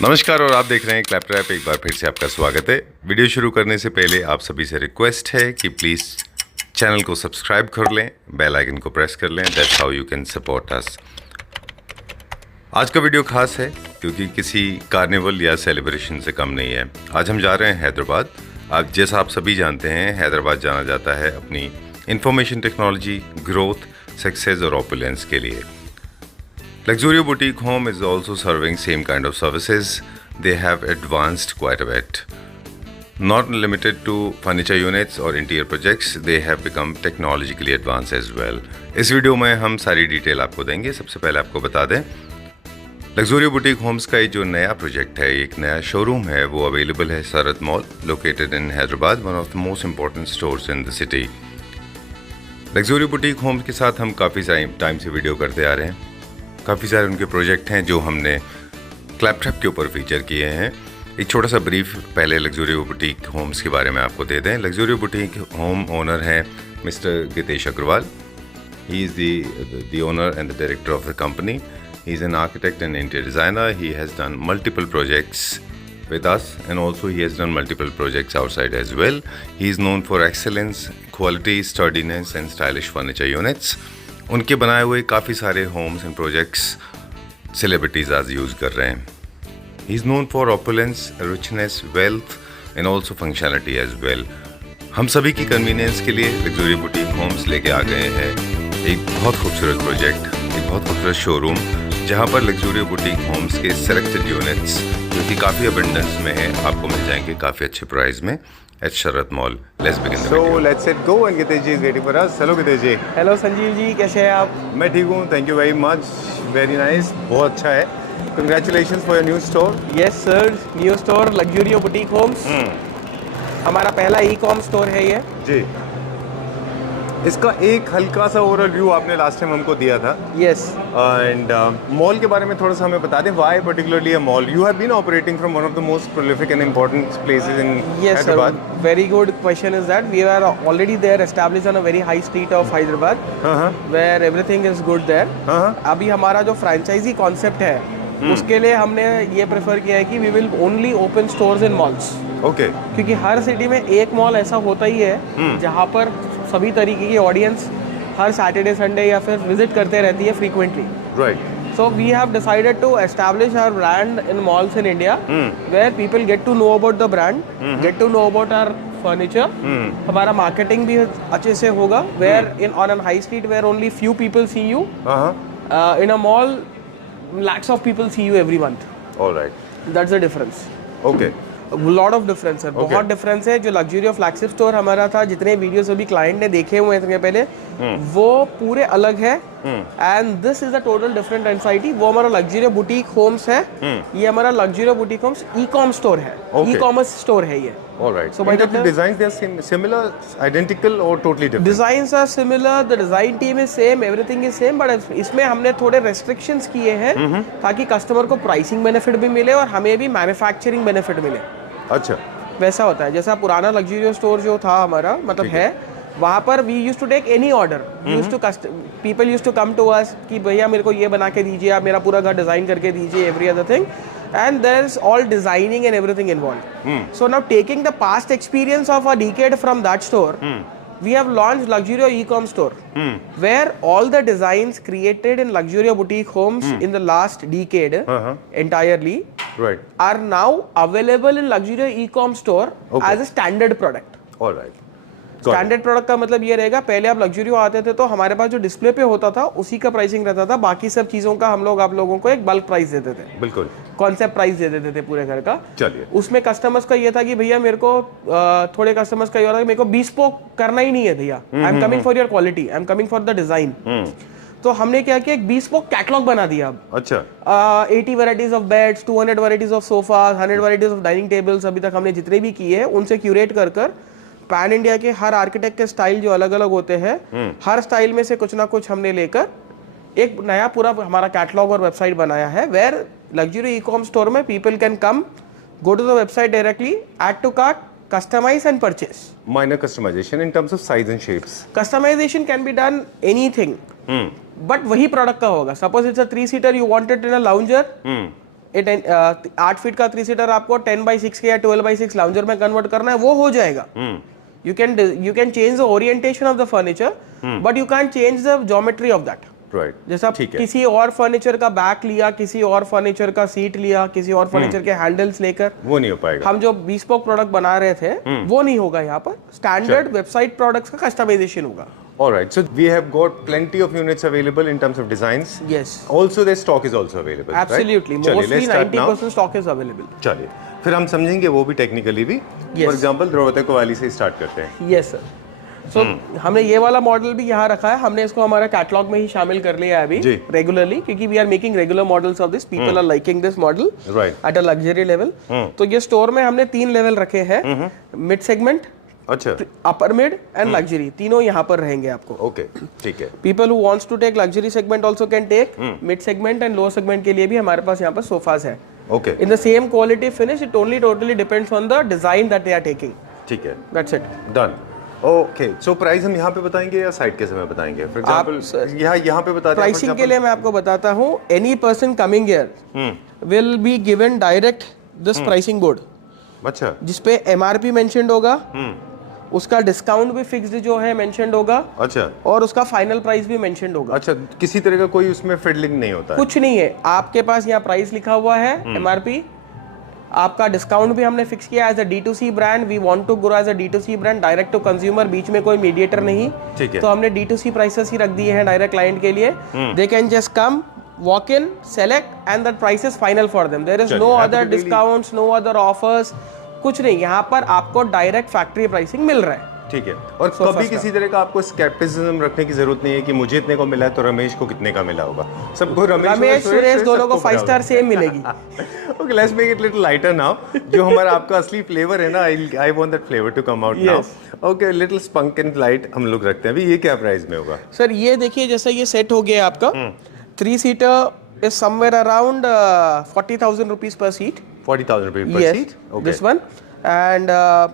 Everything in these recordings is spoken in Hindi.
नमस्कार और आप देख रहे हैं क्लैपट्रैप। एक बार फिर से आपका स्वागत है। वीडियो शुरू करने से पहले आप सभी से रिक्वेस्ट है कि प्लीज़ चैनल को सब्सक्राइब कर लें, बेल आइकन को प्रेस कर लें। That's how you can support us. आज का वीडियो खास है क्योंकि किसी कार्निवल या सेलिब्रेशन से कम नहीं है। आज हम जा रहे हैं हैदराबाद। आज जैसा आप सभी जानते हैं, हैदराबाद जाना जाता है अपनी इंफॉर्मेशन टेक्नोलॉजी, ग्रोथ, सक्सेस और ऑपुलेंस के लिए। Luxurio Boutique Home is also serving same kind of services. They have advanced quite a bit. Not limited to furniture units or interior projects, they have become technologically advanced as well. इस वीडियो में हम सारी डिटेल आपको देंगे। सबसे पहले आपको बता दें, Luxurio Boutique Homes का ये जो नया प्रोजेक्ट है, एक नया शोरूम है, वो अवेलेबल है सरत mall, located in Hyderabad, one of the most important stores in the city. Luxurio Boutique Homes के साथ हम काफ़ी टाइम से वीडियो करते आ रहे हैं। काफ़ी सारे उनके प्रोजेक्ट हैं जो हमने क्लैपट्रैप के ऊपर फीचर किए हैं। एक छोटा सा ब्रीफ पहले लग्जूरियो बुटीक होम्स के बारे में आपको दे दें। लग्जूरियो बुटीक होम ओनर हैं mister Gitesh Agarwal. He is the owner and the director of the company. He is an architect and interior designer. He has done multiple projects with us and also he has done multiple projects outside as well. He is known for excellence, quality, sturdiness and stylish furniture units. उनके बनाए हुए काफ़ी सारे होम्स एंड प्रोजेक्ट्स सेलिब्रिटीज़ आज यूज़ कर रहे हैं। He is known for opulence, richness, wealth and also functionality as well. हम सभी की कन्वीनियंस के लिए लग्जूरी बुटीक होम्स लेके आ गए हैं एक बहुत खूबसूरत प्रोजेक्ट, एक बहुत खूबसूरत शोरूम, जहाँ पर लग्जूरी बुटीक होम्स के सेलेक्टेड यूनिट्स जो कि काफ़ी अबंडेंस में हैं, आपको मिल जाएंगे काफ़ी अच्छे प्राइस में at Sharat Mall. Let's begin the video. So let's get go and Gitesh ji is waiting for us. Hello Gitesh ji. Hello Sanjeev ji, कैसे हैं आप? मैं ठीक हूँ, thank you very much, very nice, बहुत अच्छा है। Congratulations for your new store. Yes sir, new store Luxurio boutique homes. हमारा पहला ई-कॉम स्टोर है ये। जी, इसका एक हल्का सा ओवरऑल व्यू आपने लास्ट टाइम हमको दिया था। यस। एंड मॉल के बारे में थोड़ा सा हमें बता दें, why particularly a mall? You have been operating from one of the most prolific and important places in Yes sir, Hyderabad. very good question is that we are already there established on a very high street of Hyderabad where everything is good there. अभी हमारा जो फ्रेंचाइजी कॉन्सेप्ट है उसके लिए हमने ये प्रेफर किया है कि we will only open stores in malls. Okay. क्योंकि हर सिटी में एक मॉल ऐसा होता ही है जहाँ पर सभी तरीके की ऑडियंस हर सैटरडे संडे या फिर विजिट करते रहती है frequently. Right. So we have decided to establish our brand in malls in India, where people get to know about the brand, get to know about our furniture. हमारा marketing भी अच्छे से होगा, where on a high street where only few people see you, in a mall lakhs of people see you every month. All right. That's the difference. Okay. Lot of difference है, बहुत डिफरेंस है। जो लग्जूरियो फ्लैगशिप स्टोर हमारा था, जितने वीडियोस अभी क्लाइंट ने देखे हुए हैं पहले, वो पूरे अलग है। And this is a total different entity. वो हमारा लग्जूरियो बुटीक होम्स है। ये हमारा Luxurio boutique homes e-com store है, ई-कॉमर्स स्टोर है ये। Alright. So So, by the the designs they are similar, identical or totally different? Designs are similar, the design team is same, everything is same, but इसमें हमने थोड़े रेस्ट्रिक्शंस किए हैं ताकि कस्टमर को प्राइसिंग बेनिफिट भी मिले और हमें भी मैन्युफैक्चरिंग बेनिफिट मिले। अच्छा। वैसा होता है जैसा पुराना लग्जूरियो स्टोर जो था हमारा, मतलब है, वहाँ पर we use to take any order, people use to come to us कि भैया मेरे को ये बना के दीजिए, आप मेरा पूरा घर डिजाइन करके दीजिए, every other thing, and there is all designing and everything involved. So now taking the past experience of a decade from that store, we have launched Luxurio e-com store, where all the designs created in Luxurio boutique homes in the last decade entirely are now available in Luxurio e-com store as a standard product. All right. Standard product का मतलब ये रहेगा, पहले आप लग्जूरियो आते थे तो हमारे पास जो डिस्प्ले पे होता था उसी का प्राइसिंग रहता था, बाकी सब चीजों का हम लोग आप लोगों को एक बल्क प्राइस देते थे। बिल्कुल। कॉन्सेप्ट प्राइस दे देते थे पूरे घर का। चलिए। उसमें कस्टमर्स का ये था कि भैया मेरे को थोड़े कस्टमर्स का ये होता है कि मेरे को bespoke करना ही नहीं है भैया, I am coming for your quality, I am coming for the design. तो हमने क्या किया, एक bespoke कैटलॉग बना दिया अब। अच्छा। 80 varieties of beds, 200 varieties of sofa, 100 varieties of dining tables, अभी तक हमने जितने भी किए हैं उनसे क्यूरेट कर पैन इंडिया के हर आर्किटेक्ट के स्टाइल जो अलग अलग होते हैं, हर स्टाइल में से कुछ ना कुछ हमने लेकर एक नया पूरा हमारा कैटलॉग और वेबसाइट बनाया है, वेयर लग्जरी ई-कॉम स्टोर में people can come, go to the website directly, add to cart, customize and purchase. Minor customization in terms of size and shapes. Customization can be done anything, but वही प्रोडक्ट का होगा। Suppose it's a 3-seater, you want it in a lounger, 8 feet का 3 सीटर आपको 10x6 के या 12x6 लाउंजर में कन्वर्ट करना है, वो हो जाएगा. You can change the orientation of the furniture, but you can't change the geometry of that. Right, जैसा किसी और फर्नीचर का बैक लिया, किसी और फर्नीचर का सीट लिया, किसी और फर्नीचर के हैंडल्स लेकर, वो नहीं हो पाएगा. हम जो bespoke प्रोडक्ट बना रहे थे वो नहीं होगा यहाँ पर. स्टैंडर्ड वेबसाइट प्रोडक्ट्स का कस्टमाइजेशन होगा. Alright, so we have got plenty of units available in terms of designs. Yes. Also, their stock is also available. Absolutely. Right? चलिए, Mostly let's start now. 90% stock is available. चलिए, फिर हम समझेंगे वो भी टेक्निकली भी. फॉर एग्जांपल द्रौपदी वाली से स्टार्ट करते हैं. Yes sir. So हमने ये वाला मॉडल भी यहाँ रखा है. हमने इसको हमारा कैटलॉग में ही शामिल कर लिया है अभी रेगुलरली, क्योंकि we are making regular models of this. People are liking this model at a luxury level. तो ये स्टोर में हमने 3 लेवल रखे हैं. मिड सेगमेंट, अच्छा, अपर मिड एंड लग्जरी, तीनों यहाँ पर रहेंगे आपको. ओके, ठीक है. People who wants to take luxury segment also can take. Mid segment and lower segment के लिए भी हमारे पास यहाँ पर सोफाज है. Okay, in the same quality finish. It only totally depends on the design that they are taking. ठीक है, that's it. Done. Okay, so price हम यहाँ पे बताएंगे या साइड के समय बताएंगे? फॉर एग्जांपल यहाँ पे बताते हैं. प्राइसिंग के लिए मैं आपको बताता हूँ. Any person coming here will be given direct this pricing board. अच्छा, जिसपे एमआरपी मेंशन्ड होगा, उसका डिस्काउंट भी फिक्स्ड जो है मेंशन्ड होगा. अच्छा, और उसका फाइनल प्राइस भी मेंशन्ड होगा. अच्छा, किसी तरह का कोई उसमें फिडलिंग नहीं होता है? कुछ नहीं है. आपके पास यहाँ प्राइस लिखा हुआ है, एमआरपी. आपका डिस्काउंट भी हमने फिक्स किया as a D2C brand. We want to grow as a D2C brand, direct to consumer. बीच में कोई मीडिएटर नहीं. ठीक है. तो हमने D2C प्राइसेस ही रख दिए हैं डायरेक्ट क्लाइंट के लिए. They can just come, walk in, select and that price is final for them. There is no other discounts, no other offers. कुछ नहीं. यहाँ पर आपको डायरेक्ट फैक्ट्री प्राइसिंग मिल रहा है. ठीक है. और कभी किसी तरह का आपको स्केप्टिसिज्म रखने की जरूरत नहीं है कि मुझे इतने को मिला है तो रमेश को कितने का मिला होगा. सबको रमेश सुरेश दोनों को 5 स्टार सेम मिलेगी. Okay, let's make it little lighter now. जो हमारा आपका असली फ्लेवर है ना, I want that flavour to come out now. Okay, little spunk and light हम लोग रखते हैं. अभी ये क्या प्राइस में होगा? सर ये देखिए, जैसा ये सेट हो गया आपका 3 seater is somewhere around 40,000 rupees पर सीट. 40,000 रुपीज पर seat. Okay, this one. And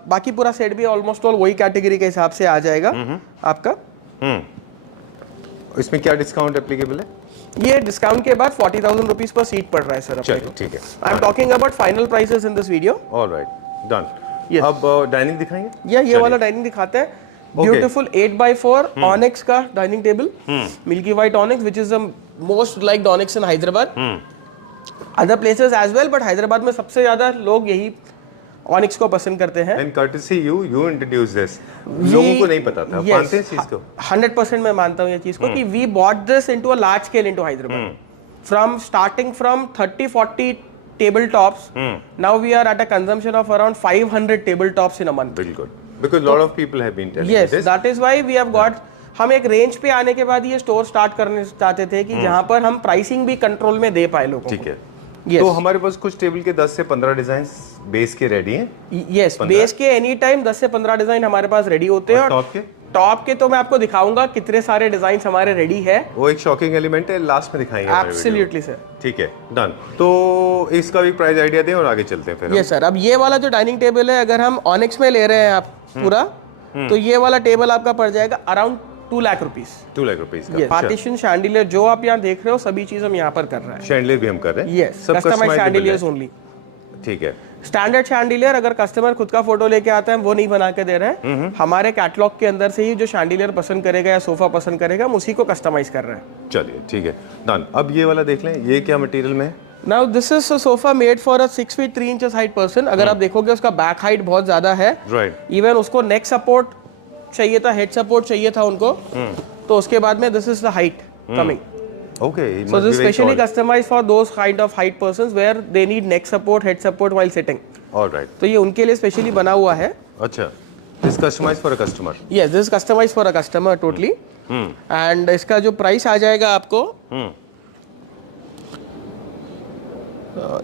बाकी पूरा सेट भी ऑलमोस्ट ऑल वही कैटेगरी के हिसाब से आ जाएगा आपका. इसमें क्या डिस्काउंट एप्लीकेबल है? ये डिस्काउंट के बाद 40,000 रुपीज पर सीट पड़ रहा है सर. चलिए, ठीक है. I am talking about final prices in this video. Alright, done. अब डाइनिंग दिखाएंगे? ये वाला डाइनिंग दिखाते हैं. ब्यूटीफुल 8x4 ऑनिक्स का dining table. Milky white onyx, which is the most liked onyx in Hyderabad. Other places as well, but Hyderabad में सबसे ज्यादा लोग यही ऑनिक्स को पसंद करते हैं. And courtesy you introduce this. लोगों को नहीं पता था. मानते हैं इस चीज को? 100% मैं मानता हूं ये चीज को कि we bought this into a large scale into Hyderabad. From starting from 30-40 table tops, now we are at a consumption of around 500 table tops in a month. बिल्कुल, because lot of people have been telling this. That is why we have got. हम एक रेंज पे आने के बाद ये स्टोर स्टार्ट करने चाहते थे कि जहां पर हम प्राइसिंग भी कंट्रोल में दे पाए लोगों को. ठीक है. तो हमारे पास कुछ टेबल के 10 से 15 डिजाइन बेस के रेडी हैं. यस, बेस के एनी टाइम 10 से 15 डिजाइन हमारे पास रेडी होते हैं. और टॉप के तो मैं आपको दिखाऊंगा कितने सारे डिजाइन हमारे रेडी है. वो एक शॉकिंग एलिमेंट है, लास्ट में दिखाएंगे. Absolutely sir. ठीक है, डन. तो इसका भी प्राइस आइडिया दें और आगे चलते हैं फिर. Yes sir. अब ये वाला जो डाइनिंग टेबल है, अगर हम ऑनिक्स में ले रहे हैं आप पूरा, तो ये वाला टेबल आपका पड़ जाएगा around 2 lakh rupees. 2 lakh rupees का. पार्टीशन शैंडिलियर जो आप यहाँ देख रहे हो, सभी चीज हम यहाँ पर कर रहे हैं. शैंडिलियर भी हम कर रहे हैं. Yes, customised chandeliers only. ठीक है. स्टैंडर्ड शैंडिलियर अगर कस्टमर खुद का फोटो लेके आता है, वो नहीं बना के दे रहे हैं. हमारे कैटलॉग के अंदर से ही जो शैंडिलियर पसंद करेगा या सोफा पसंद करेगा, हम उसी को कस्टमाइज कर रहे हैं. चलिए, ठीक है, डन. अब ये वाला देख लें. ये क्या मटेरियल में है? Now this is a sofa made for a 6 feet 3 inches height person. अगर आप देखोगे उसका बैक हाइट बहुत ज्यादा है. राइट. इवन उसको नेक सपोर्ट चाहिए था, हेड सपोर्ट चाहिए था उनको. तो उसके बाद में this is the height coming. Okay. So this is specially customized for those kind of height persons where they need neck support, head support while sitting. All right. तो ये उनके लिए स्पेशली बना हुआ है. अच्छा. This customized for a customer. Yes, this is customized for a customer totally. And इसका जो प्राइस आ जाएगा आपको,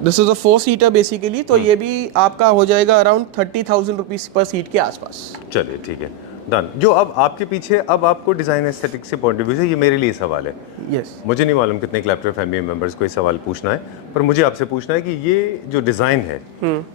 this is a 4 seater basically. तो ये भी आपका हो जाएगा अराउंड 30,000 रुपीज पर सीट के आसपास. चलिए, ठीक है, डन। जो अब आपके पीछे, अब आपको डिजाइन एस्थेटिक से पॉइंट ऑफ व्यू से ये मेरे लिए सवाल है। यस मुझे नहीं मालूम कितने क्लैप्टर फैमिली मेंबर्स को ये सवाल पूछना है, पर मुझे आपसे पूछना है कि ये जो डिजाइन है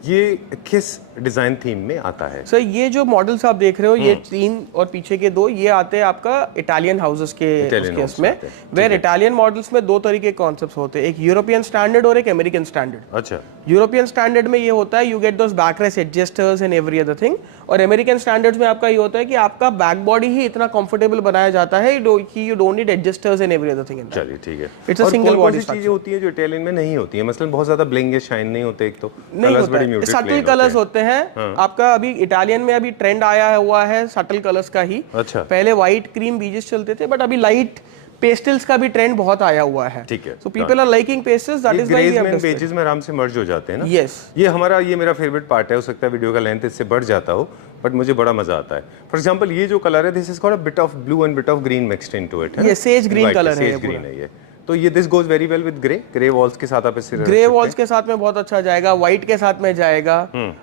ये किस डिजाइन थीम में आता है? सर ये जो मॉडल्स आप देख रहे हो ये 3 और पीछे के 2 ये आते हैं आपका इटालियन हाउसेस के Italian houses में, आते हैं, वेयर इटालियन मॉडल्स में 2 तरीके के कॉन्सेप्ट्स होते हैं, एक यूरोपियन स्टैंडर्ड और एक अमेरिकन स्टैंडर्ड। अच्छा, यूरोपियन स्टैंडर्ड में ये होता है you get those backrest adjusters and every other thing, और अमेरिकन स्टैंडर्ड्स में आपका ये होता है कि आपका बैक बॉडी ही इतना कंफर्टेबल बनाया जाता है कि you don't need adjusters and every other thing. चलिए ठीक है। It's a और single कौन-कौन body सी चीजें होती हैं जो इटालियन में नहीं होती हैं? मसलन बहुत ज्यादा ब्लिंग या शाइन नहीं होते, एक तो नहीं कलर्स बड़े होता है, muted सटल plain कलर्स होते होते हैं। आपका अभी इटालियन में अभी ट्रेंड आया हुआ है सटल कलर्स का ही। अच्छा। पहले व्हाइट क्रीम बीजेस चलते थे, बट अभी लाइट पेस्टल्स का भी ट्रेंड बहुत आया हुआ है। ठीक है, so people are liking pastels, that ये is why we greys have में बेजेस में आराम से मर्ज हो जाते हैं ना। यस ये मेरा फेवरेट पार्ट है। हो सकता है वीडियो का लेंथ इससे बढ़ जाता हो, बट मुझे बड़ा मजा आता है। फॉर एग्जांपल ये जो कलर है, this is got a bit of blue and bit of green mixed into it, है ये sage green color है ये सेज ग्रीन है ये। तो ये this goes very well with grey walls के साथ आप इसे रख ग्रे सकते वॉल्स के साथ में बहुत अच्छा जाएगा, व्हाइट के साथ में जाएगा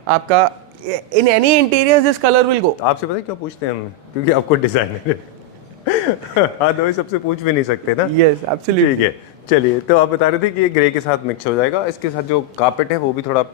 आपका। In any interior this colour will go. हैं। आपसे पता है क्यों पूछते हैं हम? क्योंकि आपको डिजाइनर है। अदरवाइज सबसे पूछ भी नहीं सकते ना। Yes absolutely. ठीक है, चलिए। तो आप बता रहे थे कि ये ग्रे के साथ मिक्स हो जाएगा। इसके साथ जो कार्पेट है वो भी थोड़ा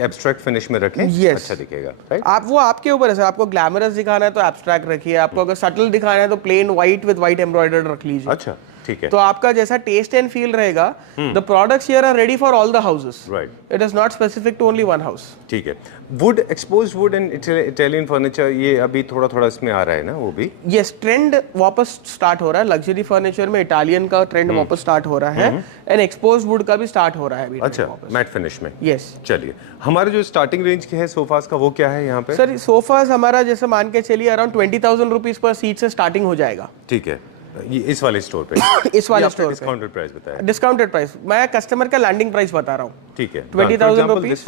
एब्स्ट्रैक्ट फिनिश में रखें, Yes. अच्छा दिखेगा, राइट? आप वो आपके ऊपर है सर, आपको ग्लैमरस दिखाना है तो एब्स्ट्रैक्ट रखिए, आपको अगर सटल दिखाना है तो plain white with white embroidered रख लीजिए। अच्छा, ठीक है, तो आपका जैसा टेस्ट एंड फील रहेगा, the products here are ready for all the houses, right, it is not specific to only one house. ठीक है। Wood, exposed wood and Italian furniture, ये अभी थोड़ा थोड़ा इसमें आ रहा है ना, वो भी। यस, ट्रेंड वापस स्टार्ट हो रहा है लग्जरी फर्नीचर में, इटालियन का ट्रेंड वापस स्टार्ट हो रहा है, एंड एक्सपोज्ड वुड का भी स्टार्ट हो रहा है अभी। अच्छा, मैट फिनिश में। यस चलिए, हमारे जो स्टार्टिंग रेंज के है सोफास का, वो क्या है यहाँ पे? सर सोफास हमारा जैसे मान के चलिए अराउंड 20,000 रुपीज पर सीट से स्टार्टिंग हो जाएगा। ठीक है, ये इस वाले स्टोर पे इस वाले स्टोर पे डिस्काउंटेड प्राइस बताया। डिस्काउंटेड प्राइस, मैं कस्टमर का लैंडिंग प्राइस बता रहा हूँ। ठीक है, 20,000 रुपीज।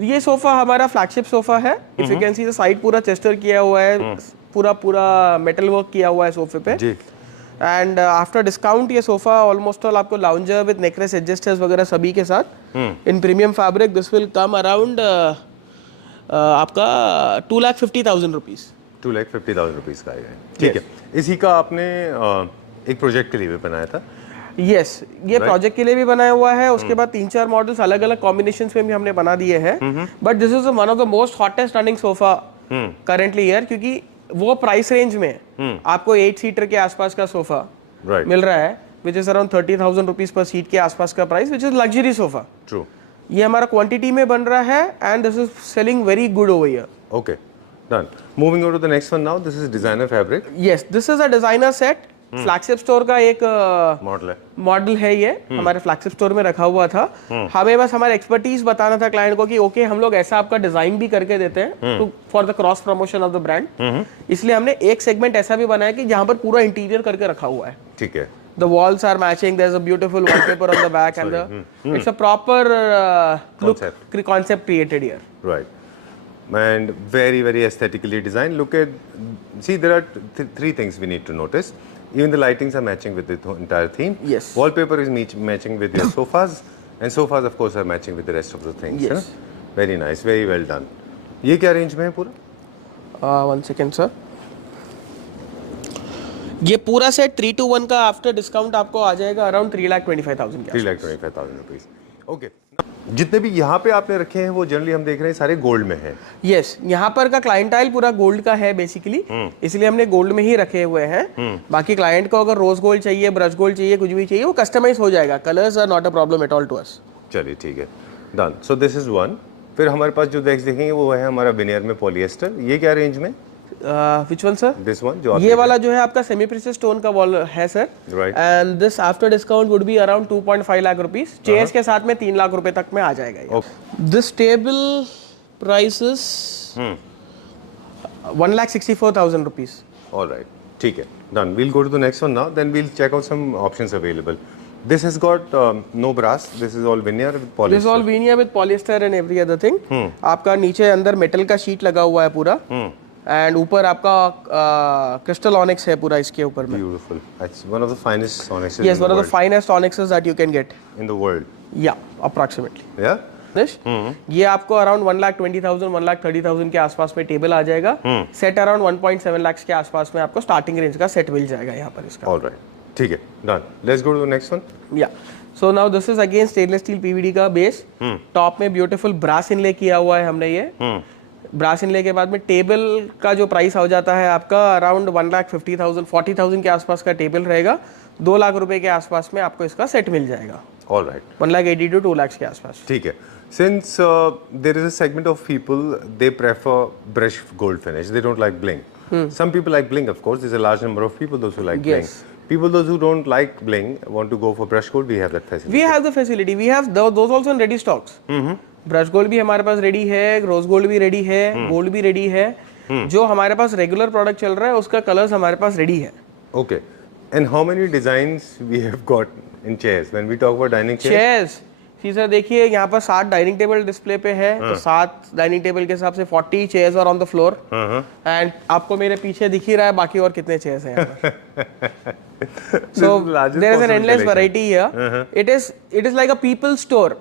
ये सोफा हमारा फ्लैगशिप सोफा है। If you can see the side पूरा चेस्टर किया हुआ है, पूरा मेटल वर्क किया हुआ है सोफे पे। जी। एंड आफ्टर डिस्काउंट ये सोफा ऑलमोस्ट ऑल आपको लाउंजर विद नेकलेस एडजस्टर्स वगैरह सभी के साथ in premium fabric, this will come around आपका 2,50,000 रुपीज। 2,50,000 रुपीज का आएगा। ठीक है, इसी का आपने एक प्रोजेक्ट के लिए भी बनाया था। यस, ये प्रोजेक्ट के लिए भी बनाया हुआ है। उसके बाद 3-4 मॉडल्स अलग अलग कॉम्बिनेशंस में भी हमने बना दिए हैं, but this is one of the most hottest running sofa currently year, क्योंकि वो प्राइस रेंज में आपको 8 सीटर के आसपास का सोफा राइट, मिल रहा है, विच इज अराउंड 30,000 रुपीज पर सीट के आसपास का price, which is luxury sofa. True. ये हमारा क्वांटिटी में बन रहा है and this is selling very good over here. Okay, done. Moving on to the next one now, this is designer fabric. Yes, this is a designer set. Flagship store का एक मॉडल है ये, हमारे फ्लैगशिप स्टोर में रखा हुआ था। हमें बस हमारा एक्सपर्टीज बताना था क्लाइंट को कि ओके हम लोग ऐसा आपका डिजाइन भी करके देते हैं to for the cross promotion of the brand. इसलिए हमने एक सेगमेंट ऐसा भी बनाया कि जहां पर पूरा इंटीरियर करके रखा हुआ है। ठीक है, The walls are matching. There's a beautiful wallpaper on the back, and it's a proper concept created here. right, and very very aesthetically designed. Look at, see, there are three things we need to notice. Even the lightings are matching with the entire theme. Yes. Wallpaper is matching with your sofas, and sofas of course are matching with the rest of the things. Yes. है ना? Very nice, very well done. ये क्या रेंज में है पूरा? 1 second sir. ये पूरा सेट 3 to 1 का आफ्टर डिस्काउंट आपको आ जाएगा अराउंड 3,25,000 के। 3,25,000 रुपीज। ओके, जितने भी यहाँ पे आपने रखे हैं वो जनरली हम देख रहे हैं सारे गोल्ड में है। यस, यहाँ पर का क्लाइंटाइल पूरा गोल्ड का है बेसिकली, इसलिए हमने गोल्ड में ही रखे हुए हैं। बाकी क्लाइंट को अगर रोज गोल्ड चाहिए, ब्रश गोल्ड चाहिए, कुछ भी चाहिए, वो कस्टमाइज हो जाएगा। Colours are not a problem at all to us. चलिए ठीक है, done. So this is one. फिर हमारे पास जो डेस्क देखेंगे वो है हमारा विनियर में पॉलिएस्टर। ये क्या रेंज में? Which one sir? This one जो ये वाला जो है आपका सेमी प्रीशियस स्टोन का वॉल है sir, Right. And this after discount would be around 2.5 lakh rupees. Chairs के साथ में 3 लाख रुपए तक में आ जाएगा ये। This table price is 1,64,000 rupees. Alright, ठीक है, done. We'll go to the next one now, then we'll check out some options available. This has got no brass. This is all veneer with polyester. This is all veneer with polyester and every other thing. आपका नीचे अंदर मेटल का शीट लगा हुआ है पूरा, एंड ऊपर आपका क्रिस्टल ऑनिक्स है पूरा इसके ऊपर में। Beautiful. That's one of the finest onyxes. Yes, one of the finest onyxes that you can get in the world. Yeah, approximately. Yeah. ये आपको अराउंड 1,20,000 1,30,000 के आसपास में टेबल आ जाएगा। सेट अराउंड 1.7 लाख के आसपास में आपको स्टार्टिंग रेंज का सेट मिल जाएगा यहाँ पर इसका। ऑलराइट, ठीक है, done. Let's go to the next one. या so now this is again stainless steel PVD का बेस। टॉप में ब्यूटीफुल ब्रास इनले किया हुआ है हमने ये। ब्रास इनले के बाद में टेबल का जो प्राइस हो जाता है आपका अराउंड 1,50,000 40,000 के आसपास का टेबल रहेगा। 2 लाख रुपए के आसपास में आपको इसका सेट मिल जाएगा। ऑलराइट, 1,80,000 to 2 lakhs के आसपास। ठीक है। Since there is a segment of people, they prefer brush gold finish. They don't like bling. Some people like bling, of course. There's a large number of people those who like bling. Yes. People those who don't like bling want to go for brush gold. We have that facility. We have the facility. We have those also in ready stocks. Brush gold भी हमारे पास रेडी है, रोज गोल्ड भी रेडी है, गोल्ड भी रेडी है। जो हमारे पास रेगुलर प्रोडक्ट चल रहा है उसका कलर्स हमारे पास रेडी है। Okay. And how many designs we have got in chairs? When we talk about dining chairs. Chairs जी सर, देखिए यहाँ पर 7 डाइनिंग टेबल डिस्प्ले पे है। तो 7 डाइनिंग टेबल के हिसाब से 40 chairs are on the floor. And आपको मेरे पीछे दिख ही रहा है बाकी और कितने चेयर्स हैं यहाँ पर। So there is an endless variety here. It is like a people store.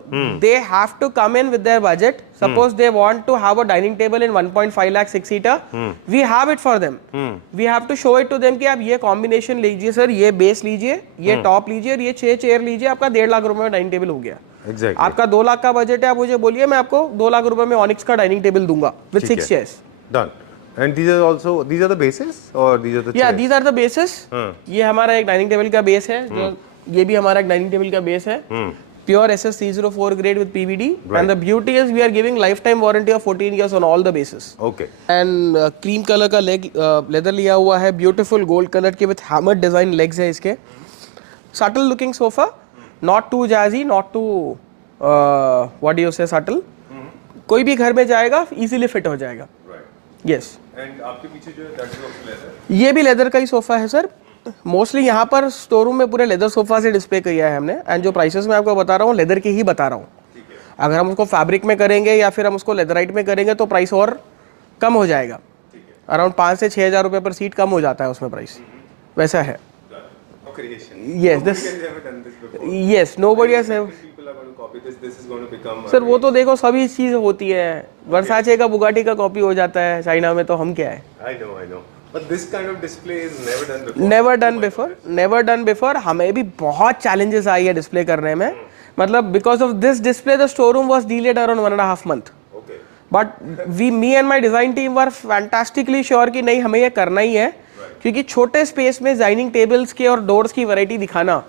They have to come in with their budget. Suppose they want to have a dining table in 1.5 lakh 6-seater. We have it for them. We have to show it to them कि आप ये combination लीजिए सर, ये बेस लीजिए, ये टॉप लीजिए और ये 6 चेयर लीजिए, आपका 1.5 लाख रुपए में डाइनिंग टेबल हो गया। Exactly. आपका 2 लाख का बजट है, आप मुझे बोलिए मैं आपको 2 लाख रुपए में ऑनिक्स का डाइनिंग टेबल दूंगा with 6 chairs. Done. And these are the bases or these are the या chairs? these are the bases. ये हमारा एक डाइनिंग टेबल का बेस है, जो ये भी हमारा एक डाइनिंग टेबल का बेस है। Pure SS 304 grade with PVD. And the beauty is we are giving lifetime warranty of 14 years on all the bases. Okay. And cream color का लेदर लिया हुआ है, beautiful gold color के with hammered design legs है इसके। Subtle looking sofa, not too jazzy, not too what do you say subtle. कोई भी घर में जाएगा easily fit हो जाएगा। Yes. And आपके पीछे जो है that is also leather. ये भी लेदर का ही सोफा है सर। मोस्टली यहाँ पर स्टोर रूम में पूरे लेदर सोफा से डिस्प्ले किया है हमने। एंड जो प्राइसेस मैं आपको बता रहा हूँ लेदर के ही बता रहा हूँ। अगर हम उसको फैब्रिक में करेंगे या फिर हम उसको लेदराइट में करेंगे तो प्राइस और कम हो जाएगा। अराउंड 5 से 6 हज़ार रुपये पर सीट कम हो जाता है उसमें प्राइस, वैसा है। Yes, this. Yes, nobody has. Sir वो तो देखो सभी चीज़ होती है। वर्साचे का बुगाटी का कॉपी हो जाता है चाइना में, तो हम क्या है। I know. But this kind of display is never done before. Never done before. हमें भी बहुत चैलेंजेस आई है डिस्प्ले करने में। मतलब because of this display the showroom was delayed around 1.5 month. Okay. But me and my design team were fantastically sure कि नहीं हमें ये करना ही है, क्योंकि छोटे स्पेस में डाइनिंग टेबल्स के और डोर्स की वैरायटी दिखाना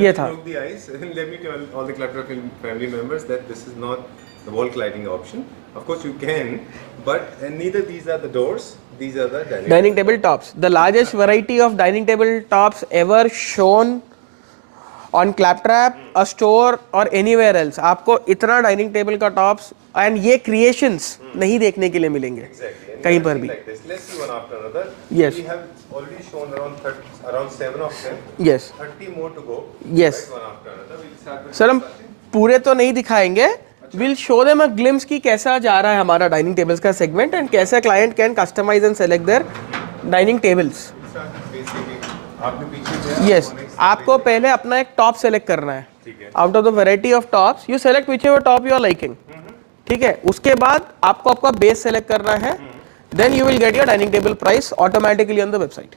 ये था। Look the eyes. Let me tell all the Clutter Film family members that this is not the wall lighting option. Of course you can, but neither these are the doors. These are the dining table tops. The largest variety of dining table tops ever shown on Claptrap, a store or anywhere else. आपको इतना डाइनिंग टेबल का टॉप्स एंड ये क्रिएशंस नहीं देखने के लिए मिलेंगे कहीं पर भी। Like this. Let's see one after another. Yes. We have already shown around 7 of them. Yes. 30 more to go. Yes. Right, one after another. We'll start with sir हम पूरे तो नहीं दिखाएंगे। We'll show them a glimpse कि कैसा जा रहा है हमारा डाइनिंग टेबल्स का सेगमेंट एंड कैसे client can customise and select their dining tables. आपने पीछे यस, आपको पहले अपना एक टॉप सेलेक्ट करना है। Out of the variety of tops you select whichever top you are liking. ठीक है, उसके बाद आपको आपका बेस सेलेक्ट करना है। Then you will get your dining table price automatically on the website.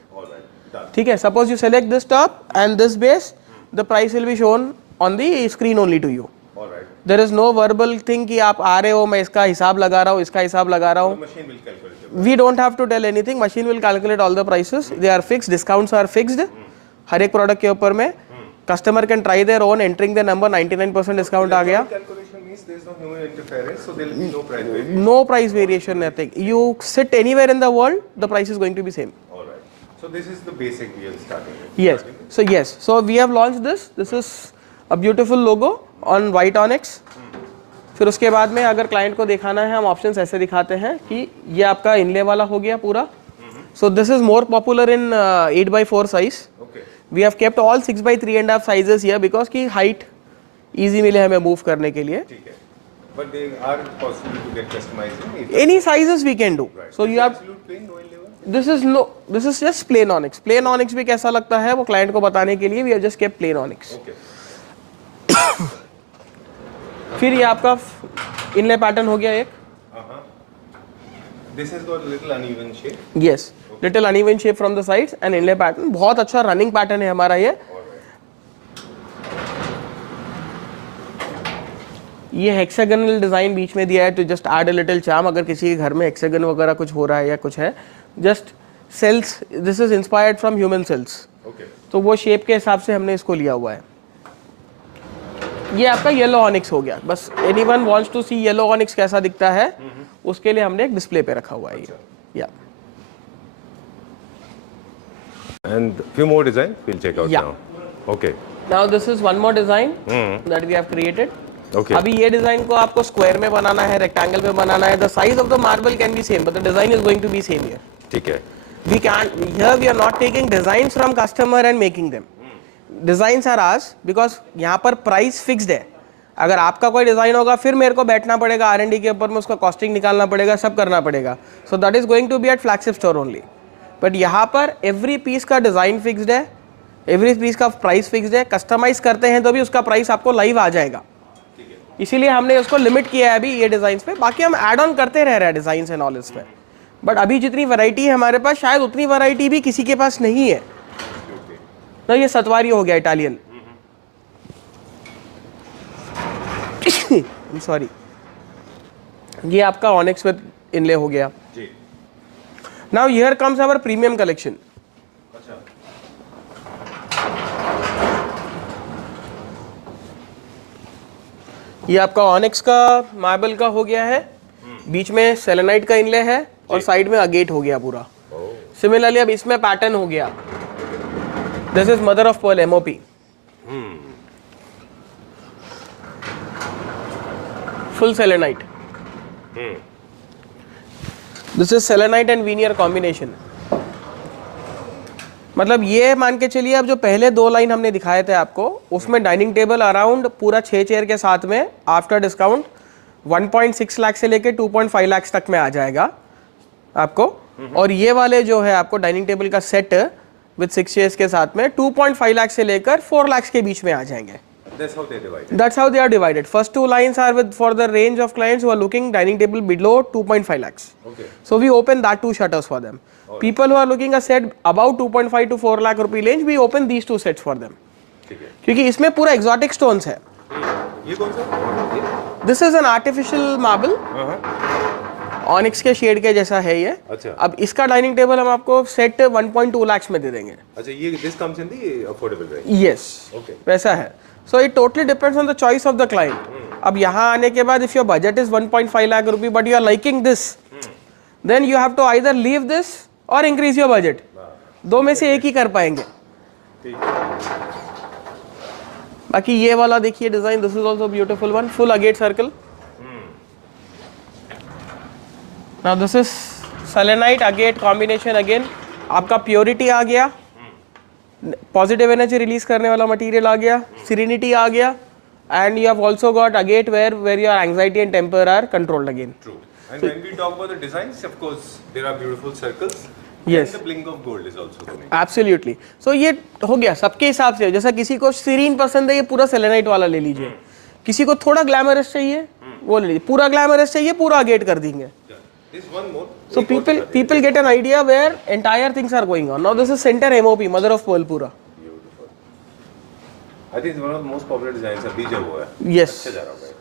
ठीक है, suppose you select this top and this base, the price will be shown on the screen only to you. There is no verbal thing कि आप आ रहे हो, मैं इसका हिसाब लगा रहा हूँ, इसका हिसाब लगा रहा हूँ। We don't have to tell anything. Machine will calculate all the prices. They are fixed. Discounts are fixed. हर एक प्रोडक्ट के ऊपर में customer can try their own, entering the number 99% discount आ गया। No price variation, nothing. You sit anywhere in the world, the price is going to be same. So this is the basic we are starting with. Yes. So we have launched this. This is a beautiful logo on white onyx. फिर उसके बाद में अगर क्लाइंट को दिखाना है हम ऑप्शंस ऐसे दिखाते हैं कि ये आपका इनले वाला हो गया पूरा। So this is more popular in 8x4 size. We have kept all 6x3.5 sizes here because की हाइट इजी मिले हमें मूव करने के लिए। But they are possible to get customized. Any sizes we can do. So you have Absolute plain, no level. this is just plain onyx. Plain onyx भी कैसा लगता है वो क्लाइंट को बताने के लिए we have just kept plain onyx. Okay. फिर ये आपका इनले पैटर्न हो गया एक, This has got a little uneven shape. Yes, little uneven shape from the sides and inlay pattern, बहुत अच्छा रनिंग पैटर्न है हमारा ये हेक्सागोनल डिजाइन बीच में दिया है to just add a little charm. अगर किसी के घर में हेक्सागन वगैरह कुछ हो रहा है या कुछ है, just cells, this is inspired from human cells, तो वो शेप के हिसाब से हमने इसको लिया हुआ है। ये आपका येलो ऑनिक्स हो गया, बस anyone wants to see yellow onyx कैसा दिखता है, उसके लिए हमने एक डिस्प्ले पे रखा हुआ है ये। या And few more designs we'll check out Yeah. now. Okay. Now this is one more design that we have created. Okay. अभी ये डिजाइन को आपको स्क्वायर में बनाना है, रेक्टेंगल में बनाना है, the size of the marble can be same but the design is going to be same here. ठीक है। We can't, here we are not taking designs from customer and making them. Designs are ours because यहाँ पर प्राइस फिक्स्ड है। अगर आपका कोई डिज़ाइन होगा फिर मेरे को बैठना पड़ेगा R&D के ऊपर में, उसका कॉस्टिंग निकालना पड़ेगा, सब करना पड़ेगा। So that is going to be at flagship store only. But यहाँ पर एवरी पीस का डिज़ाइन फिक्स्ड है, एवरी पीस का प्राइस फिक्स्ड है। कस्टमाइज करते हैं तो भी उसका प्राइस आपको लाइव आ जाएगा, इसीलिए हमने उसको लिमिट किया है अभी ये डिज़ाइंस पे। बाकी हम ऐड ऑन करते रह रहे हैं डिज़ाइंस एंड ऑल इसमें, बट अभी जितनी वैरायटी है हमारे पास शायद उतनी वैरायटी भी किसी के पास नहीं है ना। ये सतवारी हो गया इटालियन, सॉरी, ये आपका ऑनिक्स विद इनले हो गया। Now here comes our premium collection. ये आपका ऑनिक्स का मार्बल का हो गया है, बीच में सेलेनाइट का इनले है और साइड में अगेट हो गया पूरा। सिमिलरली अब इसमें पैटर्न हो गया, this is mother of pearl MOP, full selenite. This is selenite and veneer combination. मतलब ये मान के चलिए, अब जो पहले दो लाइन हमने दिखाए थे आपको, उसमें डाइनिंग टेबल अराउंड पूरा 6 चेयर के साथ में आफ्टर डिस्काउंट 1.6 लाख से लेके 2.5 लाख तक में आ जाएगा आपको। और ये वाले जो है आपको डाइनिंग टेबल का सेट विद 6 चेयर्स के साथ में 2.5 लाख से लेकर 4 लाख के बीच में आ जाएंगे। That's how they divide. That's how they are divided. First two lines are with for the range of clients who are looking dining table below 2.5 lakhs. Okay. So we open that two shutters for them. People who are looking a set about 2.5 to 4 lakh rupee range, we open these two sets for them. ठीक है। क्योंकि इसमें पूरा exotic stones है। ये कौन सा? This is an artificial marble. Onyx के शेड के जैसा है ये। अच्छा। अब इसका डाइनिंग टेबल हम आपको सेट 1.2 लाख में दे देंगे। अच्छा, ये this comes in the affordable range. Yes. Okay. वैसा है। So it totally depends on the choice of the client. अब यहाँ आने के बाद if your budget is 1.5 lakh rupee but you are liking this, then you have to either leave this or increase your budget. दो में से एक ही कर पाएंगे। बाकी ये वाला देखिए design, this is also beautiful one, full agate circle. Now this is selenite agate combination again. आपका प्योरिटी आ गया, पॉजिटिव एनर्जी रिलीज करने वाला मटेरियल आ गया, सिरेनिटी आ गया, and you have also got agate where your anxiety and temper are controlled again. True. And when we talk about the designs, of course, there are beautiful circles. Yes. And the bling of gold is also coming. Absolutely. So ये हो गया सबके हिसाब से। जैसा किसी को सीरीन पसंद है, ये पूरा सेलेनाइट वाला ले लीजिए। किसी को थोड़ा ग्लैमरस चाहिए, वो ले लीजिए। पूरा ग्लैमरस चाहिए, पूरा अगेट कर देंगे। This one more. So people get an idea where entire things are going on. Now this is center MOP, mother of pearl पूरा। Beautiful. I think it's one of the most popular designs अभी जो हुआ है। Yes. अच्छा जा रहा है।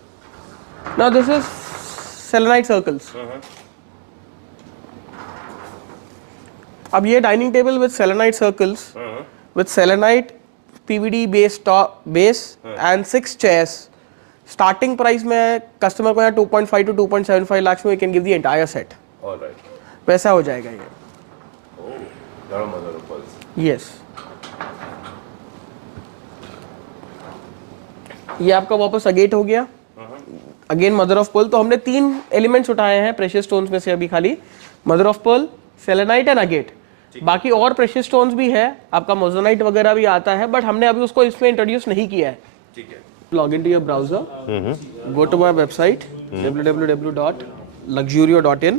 Now this is selenite circles. अब ये dining table with selenite circles, with selenite PVD base top base and 6 chairs. Starting price में कस्टमर को यहाँ 2.5 to 2.75 लाख में we can give the entire set. All right. वैसा हो जाएगा ये। Oh, lot of mother of pearls. Yes. ये आपका वापस अगेट हो गया, अगेन मदर ऑफ पर्ल। तो हमने 3 एलिमेंट्स उठाए हैं प्रेशियस स्टोन्स में से अभी, खाली mother of pearl, selenite and agate. बाकी और प्रेशियस स्टोन्स भी है, आपका मोजोनाइट वगैरह भी आता है, बट हमने अभी उसको इसमें इंट्रोड्यूस नहीं किया है। ठीक है। Log into your browser, go to my website www.luxurio.in.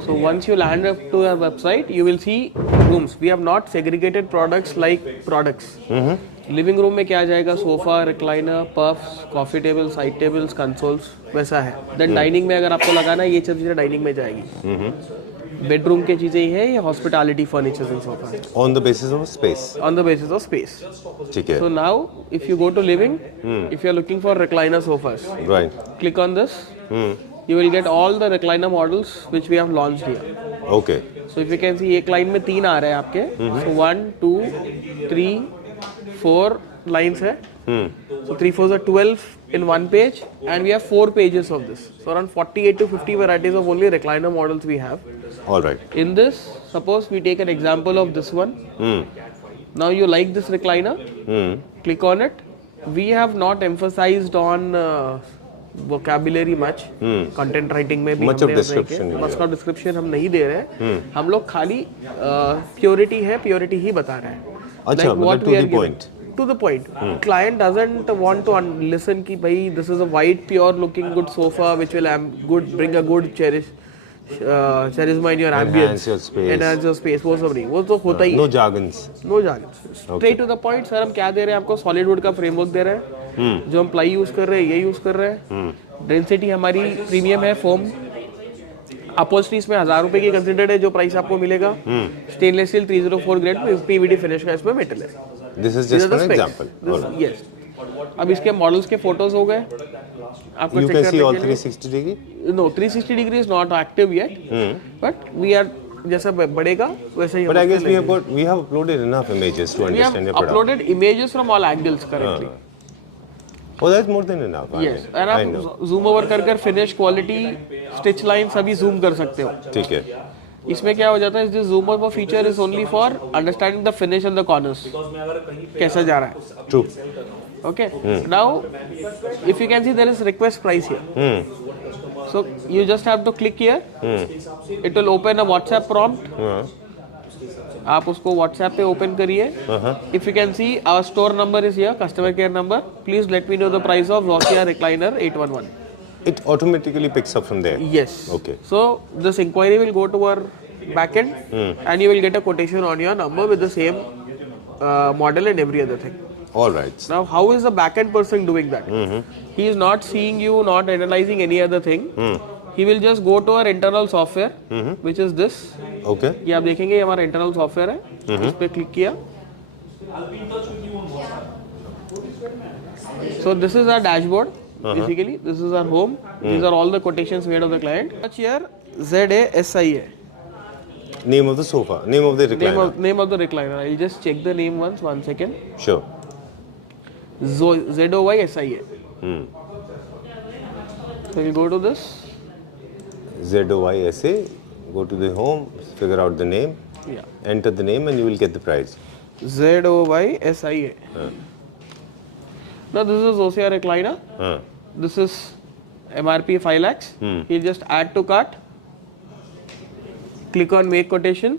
So once you land up to our website, you will see rooms. We have not segregated products like products. Living room में क्या आ जाएगा, sofa, recliner, puffs, coffee table, side tables, consoles, वैसा है। देन डाइनिंग में अगर आपको लगाना है, ये सब चीज़ें डाइनिंग में जाएगी। बेडरूम की चीज़ें ही है, ये hospitality furnitures and sofa, on the basis of space. On the basis of space. ठीक है, So now, if you go to living, if you are looking for recliner sofas, right, click on this. You will get all the recliner models which we have launched here. Okay, So if you can see, एक लाइन में 3 आ रहे हैं आपके. So 1, 2, 3, 4 lines है. So 3 4s are 12 in one page, and we have 4 pages of this. So around 48 to 50 varieties of only recliner models we have. Alright, In this, suppose we take an example of this one. Now you like this recliner, click on it. We have not emphasized on vocabulary much. Content writing में भी Much of हमने description नहीं much of description हम नहीं दे रहे हैं. हम लोग खाली purity है, purity ही बता रहे हैं. अच्छा, Like मतलब what to we the are giving. point. To the point. Client doesn't want to listen कि भाई this is a white pure looking good sofa which will bring a good charisma in your ambience. Enhance your space. Enhance your space. वो सब नहीं, वो तो होता ही है. No jargons. No jargon, straight to the point. Sir हम क्या दे रहे हैं आपको, सॉलिड वुड का फ्रेमवर्क दे रहे हैं, जो हम प्लाई यूज कर रहे हैं ये यूज कर रहे हैं। डेंसिटी हमारी प्रीमियम है, फोम अपॉल्स्ट्री इसमें 1000 रुपए की कंसिडर्ड है, जो प्राइस आपको मिलेगा। Stainless steel 304 grade PVD finish का इसमें मेटल है। This is just an example. Yes, अब इसके मॉडल्स के फोटोज हो गए आपको यू चेक कैन करने सी ऑल के लिए। 360 degree. No, 360 degree is not active yet, but we are जैसा बढ़ेगा वैसे ही। But I guess we have uploaded enough images to We have understand your product. uploaded images from all angles currently. Oh, that's more than enough. Yes, and I know. आप zoom over कर फिनिश, क्वालिटी, स्टिच लाइन सभी जूम कर सकते हो। ठीक है, इसमें क्या हो जाता है, this zoom over feature is only for understanding the finish and the corners, कैसा जा रहा है। True. Okay, now if you can see there is request price here. So you just have to click here. It will open a WhatsApp prompt. आप उसको WhatsApp पे ओपन करिए. If you can see our store number is here, customer care number. Please let me know the price of Zosia recliner 811. It automatically picks up from there. Yes. Okay. So this inquiry will go to our backend, and you will get a quotation on your number with the same model and every other thing. All right. Now, how is the backend person doing that? He is not seeing you, not analyzing any other thing. He will just go to our internal software, which is this. Okay. ये आप देखेंगे, ये हमारा internal software है. इस पे क्लिक किया. So this is our dashboard. Basically, this is our home. These are all the quotations made of the client. Touch here, ZASIA. Name of the sofa. Name of the recliner. Name of the recliner. I'll just check the name once. 1 second. Sure. ZOYSIA. So we'll go to this. ZOYSA. Go to the home. Figure out the name. Yeah. Enter the name, and you will get the price. ZOYSIA. Now this is Zosia recliner. This is MRP 5 lakhs. You just add to cart. Click on make quotation.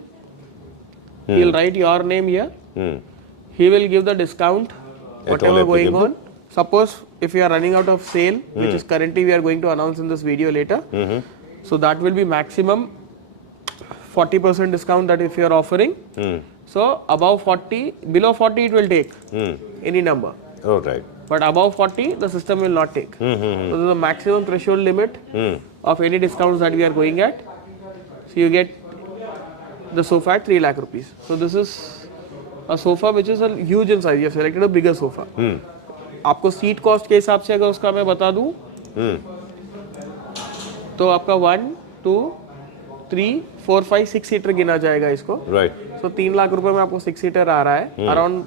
He'll write your name here. He will give the discount, whatever going on. Suppose if you are running out of sale, which is currently we are going to announce in this video later. So that will be maximum 40% discount that if you are offering. So above 40, below 40 it will take any number. All right. But above 40, the system will not take. So there is a maximum threshold limit of any discounts that we are going at. So you get the sofa at 3 lakh rupees. So this is a sofa which is a huge in size. You have selected a bigger sofa. आपको सीट कॉस्ट के हिसाब से अगर उसका मैं बता दूं, तो आपका 1, 2, 3, 4, 5, 6 सीटर गिना जाएगा इसको. Right. So 3 लाख रुपए में आपको 6 सीटर आ रहा है. अराउंड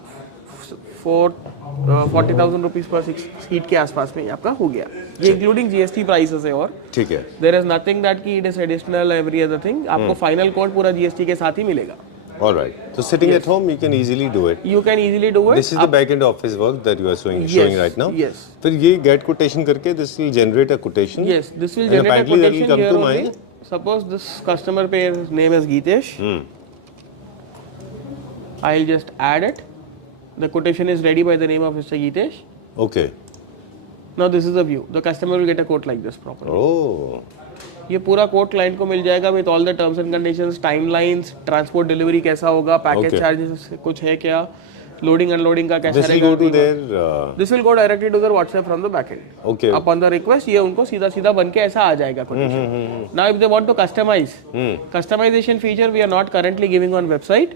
40,000 रुपीज पर सीट के आसपास में आपका हो गया. ये इंक्लूडिंग जीएसटी प्राइसेस है. और ठीक है. देयर इज नथिंग दैट की it is additional every other thing. आपको फाइनल कोड पूरा जीएसटी के साथ ही मिलेगा. All right. So sitting at home, you can easily do it. You can easily do it. This is the back-end office work that you are showing right now. Yes. फिर ये get quotation करके this will generate a quotation. Yes, this will And generate a apparently that will quotation come here to only. my. Suppose this customer pair name is Geetesh. I'll just add it. The quotation is ready by the name of Mr. Geetesh. Okay. Now this is the view. The customer will get a quote like this properly. Oh. ये पूरा कोड क्लाइंट को मिल जाएगा with all the terms and conditions, timelines, transport delivery कैसा होगा, पैकेज Okay. चार्जेस कुछ है क्या, लोडिंग अनलोडिंग का कैसा This will go to their. This will go directly to their WhatsApp from the back end Okay. Upon the request ये उनको सीधा सीधा बन के ऐसा आ जाएगा quotation now if they want to customise customisation feature we are not currently giving on website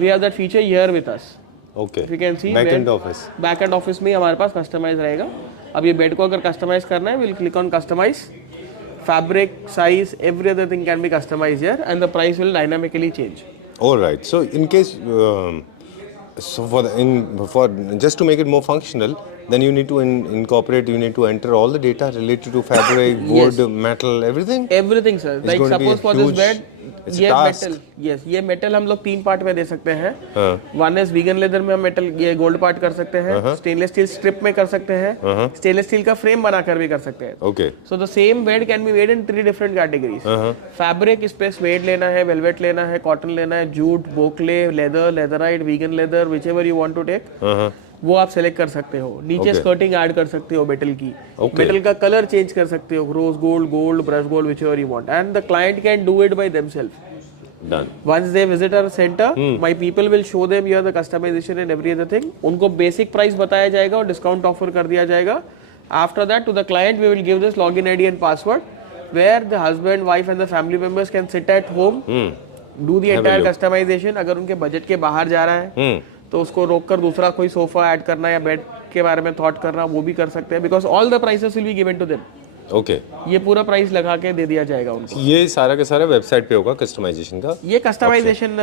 we have that feature here with us Okay. You can see Back end office. Back end office में हमारे पास कस्टमाइज रहेगा अब ये बेड को अगर कस्टमाइज करना है will click on customise fabric size every other thing can be customise here and the price will dynamically change All right. So in case, so for just to make it more functional, then you need to incorporate. You need to enter all the data related to fabric, wood, metal, everything. Everything sir like going to be a suppose for this huge- bed it's a ये task. मेटल यस ये मेटल हम लोग 3 पार्ट में दे सकते हैं हाँ. वन इज वीगन लेदर में हम मेटल ये गोल्ड पार्ट कर सकते हैं स्टेनलेस स्टील स्ट्रिप में कर सकते हैं स्टेनलेस स्टील का फ्रेम बनाकर भी कर सकते हैं Okay. So the same bed can be made in 3 different categories fabric इस पे स्वेड लेना है वेलवेट लेना है कॉटन लेना है jute boucle leather leatherite vegan leather which ever you want to take वो आप सेलेक्ट कर सकते हो नीचे स्कर्टिंग ऐड कर सकते हो मेटल की मेटल का कलर चेंज कर सकते हो rose gold gold brush gold which ever you want and the client can do it by themselves Done. Once they visit our center, my people will show them here the customization and every other thing. उनको basic price बताया जाएगा और discount offer कर दिया जाएगा. After that, to the client, we will give this login ID and password, where the husband, wife, and the family members can sit at home, do the entire customization. अगर उनके budget के बाहर जा रहा है, तो उसको रोक कर दूसरा कोई सोफा ऐड करना या बेड के बारे में थॉट करना वो भी कर सकते हैं. Because all the prices will be given to them. Okay. ये पूरा प्राइस लगा के दे दिया जाएगा उनको. ये सारा का सारा वेबसाइट पे होगा कस्टमाइजेशन का. ये कस्टमाइजेशन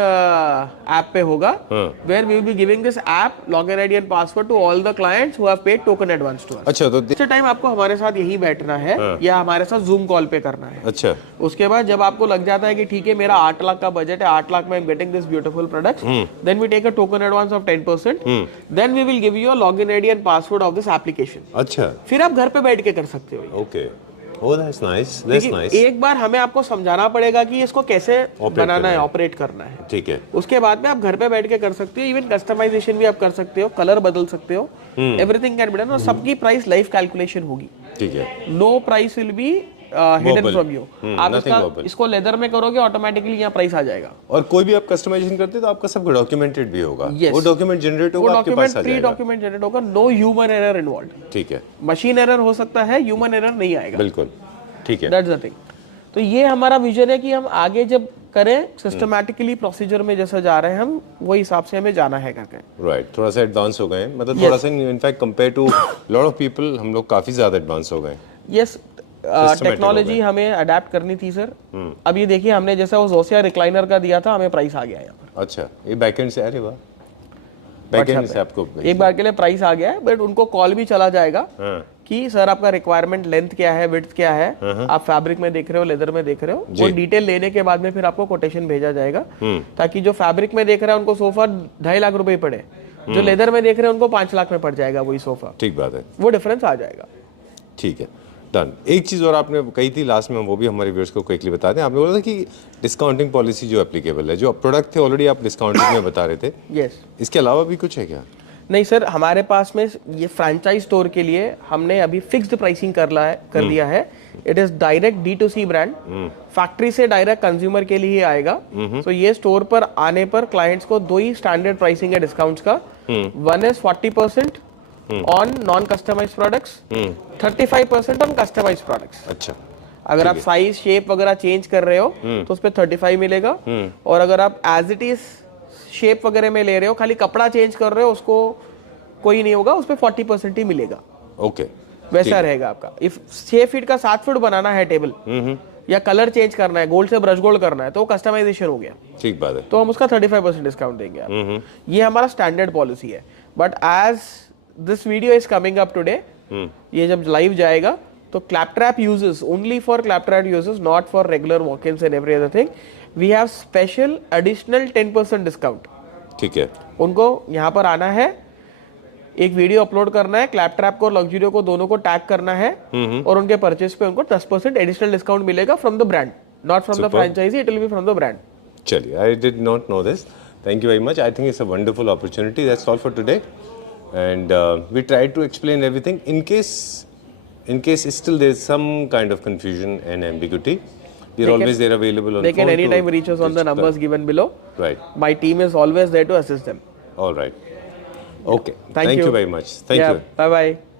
ऐप पे होगा where we will be giving this app login ID and password to all the clients who have paid token advance to us. अच्छा तो इस टाइम आपको हमारे साथ यही बैठना है या हमारे साथ जूम कॉल पे करना है. अच्छा. उसके बाद जब आपको लग जाता है कि ठीक है मेरा 8 लाख का बजट है 8 लाख में I am getting this beautiful products then we take a token advance of 10% then we will give you a login ID and password of this application. अच्छा. फिर आप घर पे बैठ के कर सकते हो. Okay. Oh, that's nice. That's nice. एक बार हमें आपको समझाना पड़ेगा कि इसको कैसे बनाना है ऑपरेट करना है. ठीक है. उसके बाद में आप घर पे बैठ के कर सकते हो इवन कस्टमाइजेशन भी आप कर सकते हो कलर बदल सकते हो एवरीथिंग कैन बी डन और सबकी प्राइस लाइव कैलकुलेशन होगी. ठीक है. No price will be hidden from you. आप nothing इसका wobble. इसको लेदर में करोगे ऑटोमेटिकली यहाँ प्राइस आ जाएगा. और कोई भी आप कस्टमाइजेशन करते हैं तो आपका सब डॉक्यूमेंटेड भी होगा. Yes. वो डॉक्यूमेंट जनरेट वो होगा आपके डॉक्यूमेंट पास आ प्री जाएगा. डॉक्यूमेंट जनरेट होगा नो ह्यूमन एरर इन्वॉल्व. ठीक है. मशीन एरर हो सकता है ह्यूमन एरर नहीं आएगा. बिल्कुल. ठीक है. That's the thing. तो ये हमारा विजन है कि हम आगे जब करें सिस्टमैटिकली प्रोसीजर में जैसा जा रहे हैं हम वही हिसाब से हमें जाना है करके. राइट. थोड़ा सा एडवांस हो गए हैं मतलब थोड़ा सा in fact compare to lot of people हम लोग काफी ज्यादा एडवांस हो गए. यस टेक्नोलॉजी हमें अडेप्ट करनी थी सर. अब ये देखिए हमने जैसा वो जोसिया रिक्लाइनर का दिया था हमें प्राइस आ गया यहाँ पर. अच्छा. ये बैकएंड से अरे वाह बैकएंड से आपको एक बार के लिए प्राइस आ गया है बट उनको कॉल भी चला जाएगा हाँ. कि सर आपका रिक्वायरमेंट लेंथ क्या है विड्थ क्या है आप फैब्रिक में देख रहे हो लेदर में देख रहे हो वो डिटेल लेने के बाद में फिर आपको कोटेशन भेजा जाएगा ताकि जो फैब्रिक में देख रहा है उनको सोफा 2.5 लाख रुपए पड़े जो लेदर में देख रहे हैं उनको 5 लाख में पड़ जाएगा वही सोफा. ठीक बात है. वो डिफरेंस आ जाएगा. ठीक है. डन. एक चीज़ और आपने कही थी लास्ट में वो भी हमारे व्यूअर्स को क्विकली बता दें. आपने बोला था कि डिस्काउंटिंग पॉलिसी जो एप्लीकेबल है जो प्रोडक्ट थे ऑलरेडी आप डिस्काउंटिंग में बता रहे थे. यस. इसके अलावा भी कुछ है क्या? नहीं सर हमारे पास में ये फ्रैंचाइज स्टोर के लिए हमने अभी फिक्स्ड प्राइसिंग कर लिया है. It is direct D2C brand factory से डायरेक्ट कंज्यूमर के लिए ही आएगा. तो ये स्टोर पर आने पर क्लाइंट्स को 2 ही स्टैंडर्ड प्राइसिंग है डिस्काउंट्स का. One is 40% on non customised products 35% on customised products. अच्छा. अगर आप साइज शेप वगैरह चेंज कर रहे हो तो उस पर 35 मिलेगा. और अगर आप एज इट इज शेप वगैरह में ले रहे हो खाली कपड़ा चेंज कर रहे हो उसको कोई नहीं होगा उस पर 40% ही मिलेगा. ओके. वैसा रहेगा आपका. इफ 6 फीट का 7 फीट बनाना है टेबल या कलर चेंज करना है गोल्ड से ब्रश गोल्ड करना है तो कस्टमाइजेशन हो गया. ठीक बात है. तो हम उसका 35% डिस्काउंट देंगे आप. ये हमारा स्टैंडर्ड पॉलिसी है. But as this video is coming up today ये जब लाइव जाएगा तो claptrap users only for claptrap users not for regular walk-ins and every other thing we have special additional 10% discount. ठीक है. उनको यहाँ पर आना है एक वीडियो अपलोड करना है क्लैपट्रैप को और लग्जरियो को दोनों को टैग करना है और उनके परचेस पे उनको 10% एडिशनल डिस्काउंट मिलेगा from the brand not from the franchisee it will be from the brand. चलिए I did not know this. Thank you very much. I think it's a wonderful opportunity. That's all for today and we tried to explain everything. In case still there is some kind of confusion and ambiguity, we are always there available on they can phone anytime reach us on the numbers given below. Right. My team is always there to assist them. All right. Okay. Thank you very much. Thank you. Bye bye.